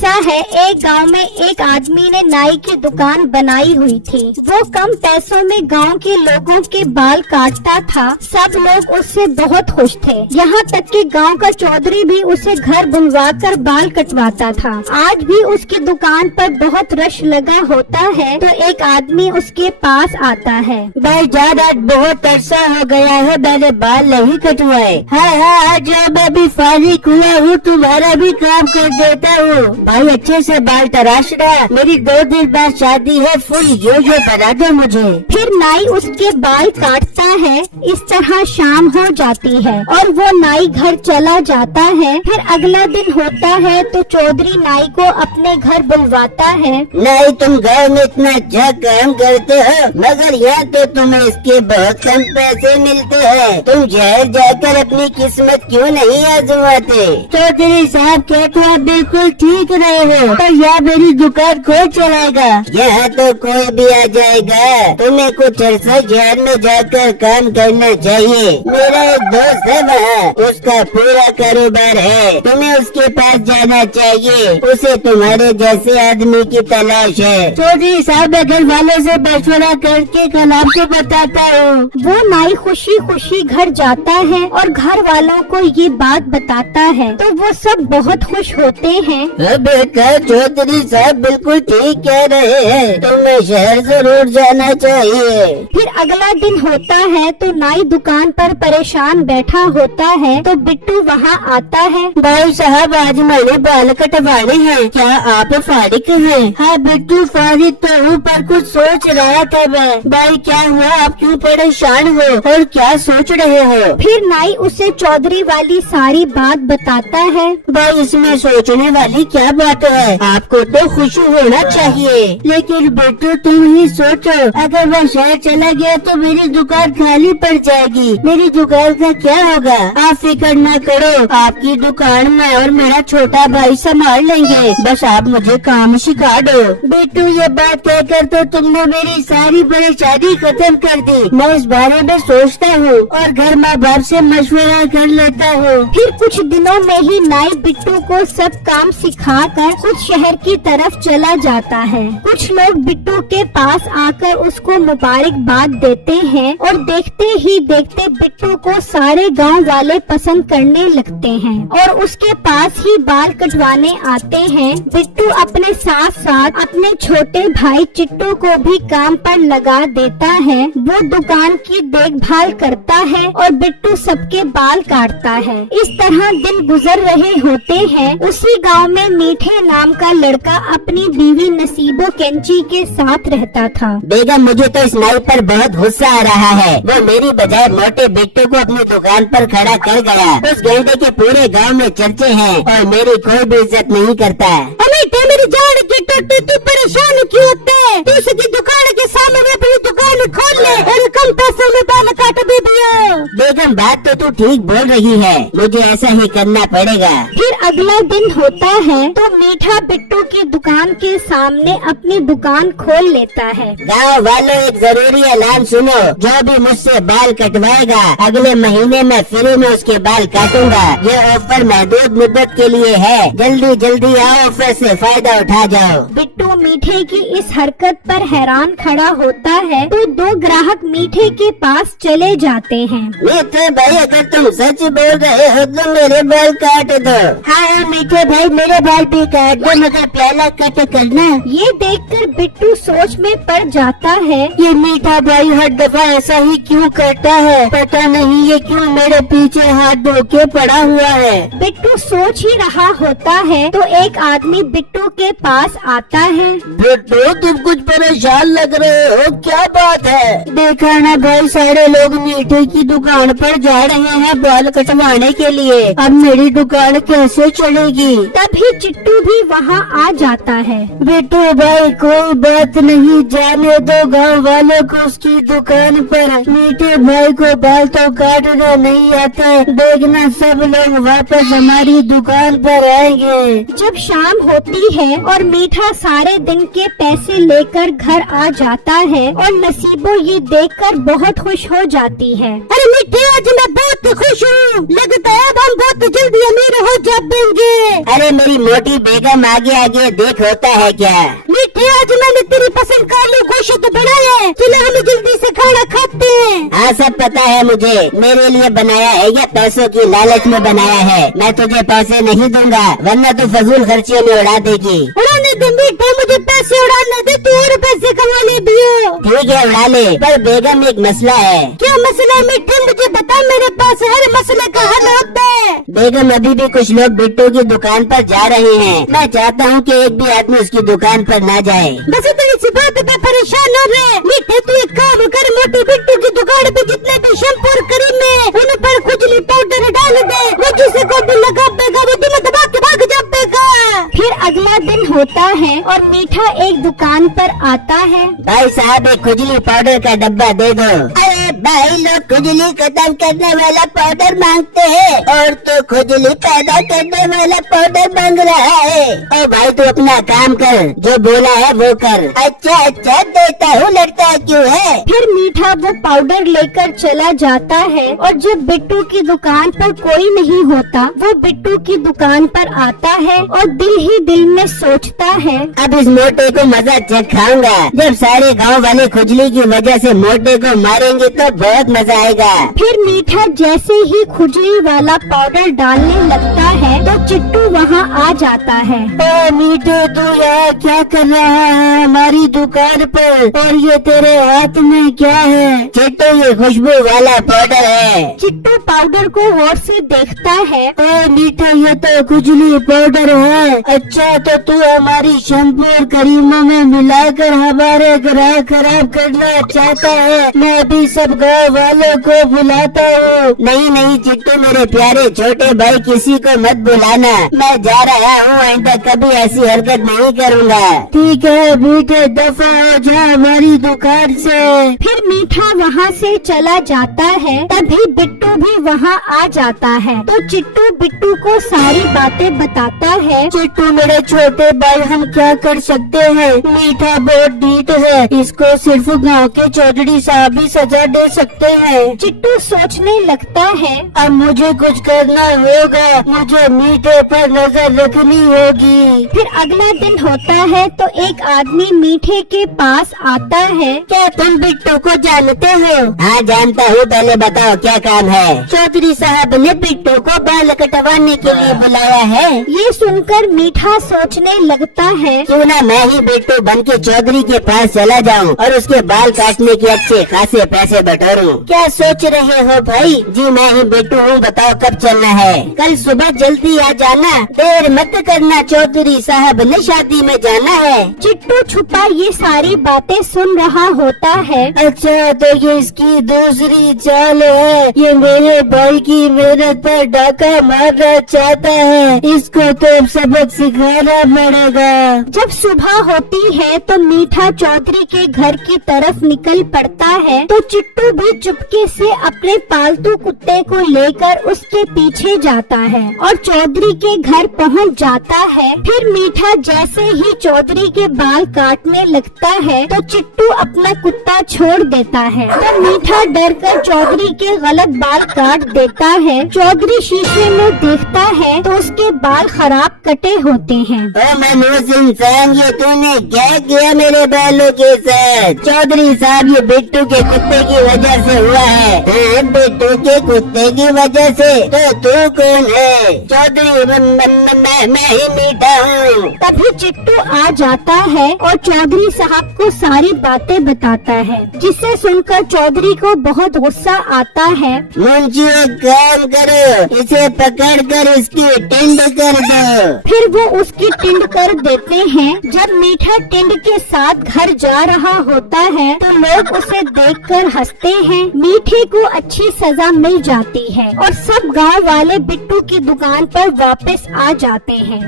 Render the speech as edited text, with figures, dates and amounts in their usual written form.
किस्सा है। एक गांव में एक आदमी ने नाई की दुकान बनाई हुई थी। वो कम पैसों में गांव के लोगों के बाल काटता था। सब लोग उससे बहुत खुश थे। यहाँ तक कि गांव का चौधरी भी उसे घर बुलवाकर बाल कटवाता था। आज भी उसकी दुकान पर बहुत रश लगा होता है तो एक आदमी उसके पास आता है। भाईजान, आज बहुत अरसा हो गया है, मैंने बाल नहीं कटवाए। हाँ, आज मैं भी फारिग हुआ हूँ, तुम्हारा भी काम कर देता हूँ। भाई अच्छे से बाल तराशना, मेरी 2 दिन बाद शादी है, फुल यो बना दो मुझे। फिर नाई उसके बाल काटता है। इस तरह शाम हो जाती है और वो नाई घर चला जाता है। फिर अगला दिन होता है तो चौधरी नाई को अपने घर बुलवाता है। नहीं, तुम गाँव में इतना अच्छा काम करते हो, मगर यहाँ तो तुम्हें इसके बहुत कम पैसे मिलते हैं। तुम शहर जाकर अपनी किस्मत क्यों नहीं आजमाते? चौधरी साहब, क्या तो आप बिल्कुल ठीक रहे हो, पर यहाँ मेरी दुकान कौन चलाएगा? यहाँ तो कोई भी आ जाएगा। तुम्हें कुछ अर्सा शहर में जाकर काम करना चाहिए। मेरा एक दोस्त है वहाँ, उसका पूरा कारोबार है, तुम्हें उसके पास जाना चाहिए। उसे तुम्हारे जैसे आदमी की तलाश है। चौधरी साहब, मैं घर वालों से मशवरा करके कल आपको बताता हूँ। वो नाई खुशी खुशी घर जाता है और घर वालों को ये बात बताता है तो वो सब बहुत खुश होते हैं। बेटा, चौधरी साहब बिल्कुल ठीक कह रहे हैं, तुम्हें शहर जरूर जाना चाहिए। फिर अगला दिन होता है तो नाई दुकान पर परेशान बैठा होता है तो बिट्टू वहाँ आता है। भाई साहब, आज मैंने बाल कटवाने हैं, क्या आप फारिग हैं? हाँ बिट्टू, फारिग तो हूँ, पर कुछ सोच रहा था मैं। भाई क्या हुआ, आप क्यों परेशान हो और क्या सोच रहे हो? फिर नाई उसे चौधरी वाली सारी बात बताता है। भाई इसमें सोचने वाली क्या बात है, आपको तो खुश होना चाहिए। लेकिन बिट्टू तुम ही सोचो, अगर मैं शहर चला गया तो मेरी दुकान खाली पड़ जाएगी। मेरी दुकान का क्या होगा? आप फिक्र न करो, आपकी दुकान में और मेरा छोटा भाई संभाल लेंगे, बस आप मुझे काम सिखा दो। बिट्टू, ये बात कहकर तो तुमने मेरी सारी परेशानी खत्म कर दी। मैं इस बारे में सोचता हूँ और घर माँ बाप से मशवरा कर लेता हूँ। फिर कुछ दिनों में ही नाई बिट्टू को सब काम सिखाकर खुद शहर की तरफ चला जाता है। कुछ लोग बिट्टू के पास आकर उसको मुबारकबाद देते हैं और देखते ही देखते बिट्टू को सारे गांव वाले पसंद करने लगते हैं और उसके पास ही बाल कटवाने आते हैं। बिट्टू अपने साथ साथ अपने छोटे भाई चिट्टू को भी काम पर लगा देता है। वो दुकान की देखभाल करता है और बिट्टू सबके बाल काटता है। इस तरह दिन गुजर रहे होते हैं। उसी गांव में मीठे नाम का लड़का अपनी बीवी नसीबो कैंची के साथ रहता था। बेगम, मुझे तो इस नाई पर बहुत गुस्सा आ रहा है। वो मेरी बजाय मोटे बिट्टू को अपनी दुकान पर खड़ा कर गया। उस गेंडे के पूरे गांव में चर्चे हैं और मेरी कोई भी इज्जत नहीं करता। मेरी जान की टट्टी, तू परेशान क्यों होते? तू उसकी दुकान के सामने अपनी दुकान खोल ले और कम पैसों में बाल काट भी दिया। बेगम, बात तो तू ठीक बोल रही है, मुझे ऐसा ही करना पड़ेगा। फिर अगला दिन होता है तो मीठा बिट्टू की दुकान के सामने अपनी दुकान खोल लेता है। गाँव वालों, एक जरूरी ऐलान सुनो, जो भी मुझसे बाल कटवाएगा अगले महीने में फ्री में उसके बाल काटूंगा। ये ऑफर महदूद मुद्दत के लिए है, जल्दी जल्दी आओ, ऑफर से फायदा उठा जाओ। बिट्टू मीठे की इस हरकत पर हैरान खड़ा होता है तो 2 ग्राहक मीठे के पास चले जाते हैं। मीठे भाई, अगर तुम सच बोल रहे हो तो मेरे बाल काट दो। हाँ मीठे भाई, मेरे बाल भी काट दो, मगर पहला कट करना। ये देखकर बिट्टू सोच में पड़ जाता है। ये मीठा भाई हर दफा ऐसा ही क्यों करता है, पता नहीं ये क्यों मेरे पीछे हाथ धो के पड़ा हुआ है। बिट्टू सोच ही रहा होता है तो एक आदमी बिट्टू के पास आता है। बिट्टू, तुम कुछ परेशान लग रहे हो, क्या बात है? देखा ना भाई, सारे लोग मीठे की दुकान पर जा रहे हैं बाल कटवाने के लिए, अब मेरी दुकान कैसे चलेगी? तभी चिट्टू भी वहाँ आ जाता है। बिट्टू भाई, कोई बात नहीं, जाने दो गाँव वालों को उसकी दुकान पर। मीठे भाई को बाल तो काटना नहीं आता, देखना सब लोग वापस हमारी दुकान पर आएंगे। जब शाम होती है और मीठा सारे दिन के पैसे लेकर घर आ जाता है और नसीबो ये देखकर बहुत खुश हो जाती है। अरे मीठे आज मैं बहुत खुश हूँ, लगता है हम बहुत जल्दी अमीर हो जाएंगे। अरे मेरी मोटी बेगम आगे आगे देख होता है क्या। मीठे आज मैंने तेरी पसंद का आलू गोश्त बनाया है, चलो हम जल्दी से खाना खाते हैं। हाँ सब पता है मुझे, मेरे लिए बनाया है या पैसों की लालच में बनाया है। मैं तुझे पैसे नहीं दूंगा वरना तू फजूल खर्चियों में उड़ा देगी। उड़ाने दे मीठे, मुझे पैसे उड़ाने दे, तू और पैसे कमा ले दियो। ठीक है उड़ा ले, पर बेगम एक मसला है। क्या मसला है मीठे, मुझे बता, मेरे पास हर मसले का हल होता है। बेगम अभी भी कुछ लोग बिट्टू की दुकान पर जा रहे हैं, मैं चाहता हूँ कि एक भी आदमी उसकी दुकान पर ना जाए। बस इतनी सी बात पे परेशान हो रहे मीठे, तू एक काम कर, मोटी बिट्टू की दुकान पे जितने भी शैम्पू और क्रीम है उन पर खुजली पाउडर डाल दे, वो जिसे को भी लगा देगा वो तुम्हें दबा के भाग जाएगा। फिर अगला दिन होता है और मीठा एक दुकान पर आता है। भाई साहब एक खुजली पाउडर का डब्बा दे दो। अरे भाई लोग खुजली खत्म करने वाला पाउडर मांगते हैं और तो खुजली पैदा करने वाला पाउडर मांग रहा है। ओ भाई तू अपना काम कर, जो बोला है वो कर। अच्छा अच्छा देता हूँ, लगता है क्यों है। फिर मीठा वो पाउडर लेकर चला जाता है और जब बिट्टू की दुकान पर कोई नहीं होता वो बिट्टू की दुकान पर आता है और दिल ही दिल में सोचता है, अब इस मोटे को मजा चखाऊंगा। जब सारे गांव वाले खुजली की वजह से मोटे को मारेंगे तो बहुत मजा आएगा। फिर मीठा जैसे ही खुजली वाला पाउडर डालने लगता है तो चिट्टू वहाँ आ जाता है। ओ मीठे तू यहाँ क्या कर रहा है हमारी दुकान पर, और ये तेरे हाथ में क्या है। चिट्टू ये खुशबू वाला पाउडर है। चिट्टू पाउडर को गौर से देखता है। ओ मीठे ये तो खुजली पाउडर है। अच्छा तो तू हमारी शैम्पू और क्रीमों में मिलाकर हमारे ग्राहक खराब करना चाहता है। मैं भी सब गाँव वालों को बुलाता हूँ। नहीं नहीं चिट्टू मेरे प्यारे छोटे भाई, किसी को मत बुलाना। मैं जा रहा हूँ, आइंदा कभी ऐसी हरकत नहीं करूँगा। ठीक है मीठे, दफा हो जा हमारी दुकान से। फिर मीठा वहाँ से चला जाता है। तभी बिट्टू भी वहाँ आ जाता है तो चिट्टू बिट्टू को सारी बातें बताता है। चिट्टू मेरे छोटे भाई, हम क्या कर सकते हैं। मीठा बहुत ढीठ है, इसको सिर्फ गांव के चौधरी साहब ही सजा दे सकते हैं। चिट्टू सोचने लगता है, अब मुझे कुछ करना होगा, मुझे मीठे पर नजर रखनी होगी। फिर अगला दिन होता है तो एक आदमी मीठे के पास आता है। क्या तुम बिट्टू को जानते हो। हाँ जानता हूँ, पहले बताओ क्या काम है। चौधरी साहब ने बिट्टू को बाल कटवाने के लिए बुलाया है। ये सुनकर मीठा सोचने लगता है, क्यों ना मैं ही बिट्टू बन के चौधरी के पास चला जाऊँ और उसके बाल काटने के अच्छे खासे पैसे बटोरूं। क्या सोच रहे हो भाई। जी मैं ही बिट्टू हूँ, बताओ कब चलना है। कल सुबह जल्दी आ जाना, देर मत करना, चौधरी साहब ने शादी में जाना है। चिट्टू छुपा ये सारी बातें सुन रहा होता है। अच्छा तो ये इसकी दूसरी चाल है, ये मेरे भाई की मेहनत पर डाका मारना चाहता है। इसको तो सबक सिखाना पड़ेगा। जब सुबह होती है तो मीठा चौधरी के घर की तरफ निकल पड़ता है तो चिट्टू भी चुपके से अपने पालतू कुत्ते को लेकर उसके पीछे जाता है और चौधरी के घर पहुंच जाता है। फिर मीठा जैसे ही चौधरी के बाल काटने लगता है तो चिट्टू अपना कुत्ता छोड़ देता है। तो मीठा डर कर चौधरी के गलत बाल काट देता है। चौधरी शीशे में देखता है तो उसके बाल खराब कटे होते हैं। ओ मनोज इंसान, ये तूने क्या किया मेरे बालों के साथ। चौधरी साहब ये बिट्टू के कुत्ते की वजह से हुआ है। बिट्टू के कुत्ते की वजह से। तो तू कौन है। चौधरी मैं ही मीठा हूँ। तभी चिट्टू आ जाता है और चौधरी साहब को सारी बातें बताता है, जिसे सुनकर चौधरी को बहुत गुस्सा आता है। मुंशी एक काम करो, इसे पकड़ कर इसकी टिंड कर दो। फिर वो उसकी टिंड कर देते हैं। जब मीठा टिंड के साथ घर जा रहा होता है तो लोग उसे देखकर हंसते हैं। मीठे को अच्छी सजा मिल जाती है और सब गांव वाले बिट्टू की दुकान पर वापस आ जाते हैं।